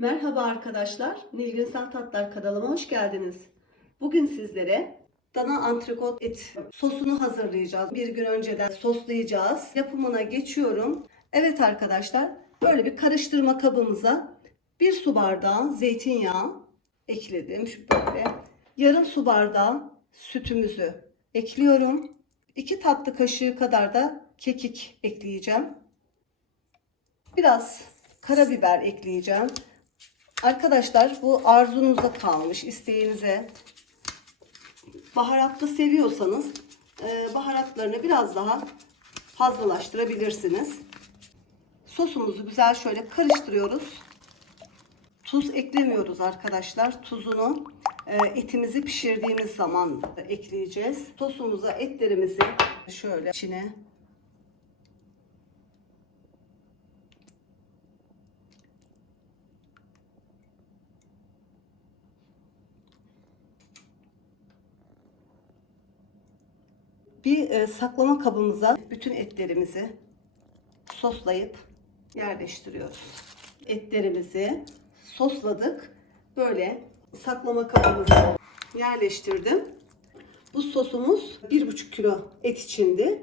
Merhaba arkadaşlar, Nilgünsel Tatlar kanalıma hoş geldiniz. Bugün sizlere dana antrikot et sosunu hazırlayacağız. Bir gün önceden soslayacağız. Yapımına geçiyorum. Evet arkadaşlar, böyle bir karıştırma kabımıza bir su bardağı zeytinyağı ekledim. Şu böyle. Yarım su bardağı sütümüzü ekliyorum. 2 tatlı kaşığı kadar da kekik ekleyeceğim. Biraz karabiber ekleyeceğim. Arkadaşlar bu arzunuza kalmış, isteğinize. Baharatlı seviyorsanız e, baharatlarını biraz daha fazlalaştırabilirsiniz. Sosumuzu güzel şöyle karıştırıyoruz. Tuz eklemiyoruz arkadaşlar. Tuzunu e, etimizi pişirdiğimiz zaman ekleyeceğiz. Sosumuza etlerimizi şöyle içine bir e, saklama kabımıza bütün etlerimizi soslayıp yerleştiriyoruz. Etlerimizi sosladık. Böyle saklama kabımıza yerleştirdim. Bu sosumuz 1,5 kilo et içindi.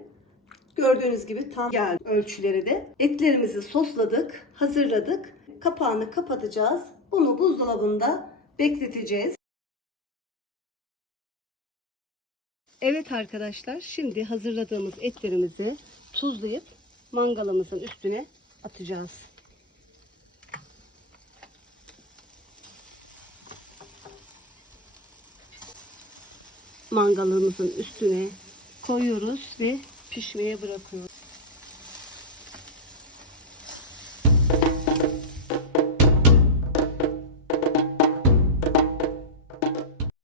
Gördüğünüz gibi tam geldi ölçüleri de. Etlerimizi sosladık, hazırladık. Kapağını kapatacağız. Bunu buzdolabında bekleteceğiz. Evet arkadaşlar şimdi hazırladığımız etlerimizi tuzlayıp mangalımızın üstüne atacağız. Mangalımızın üstüne koyuyoruz ve pişmeye bırakıyoruz.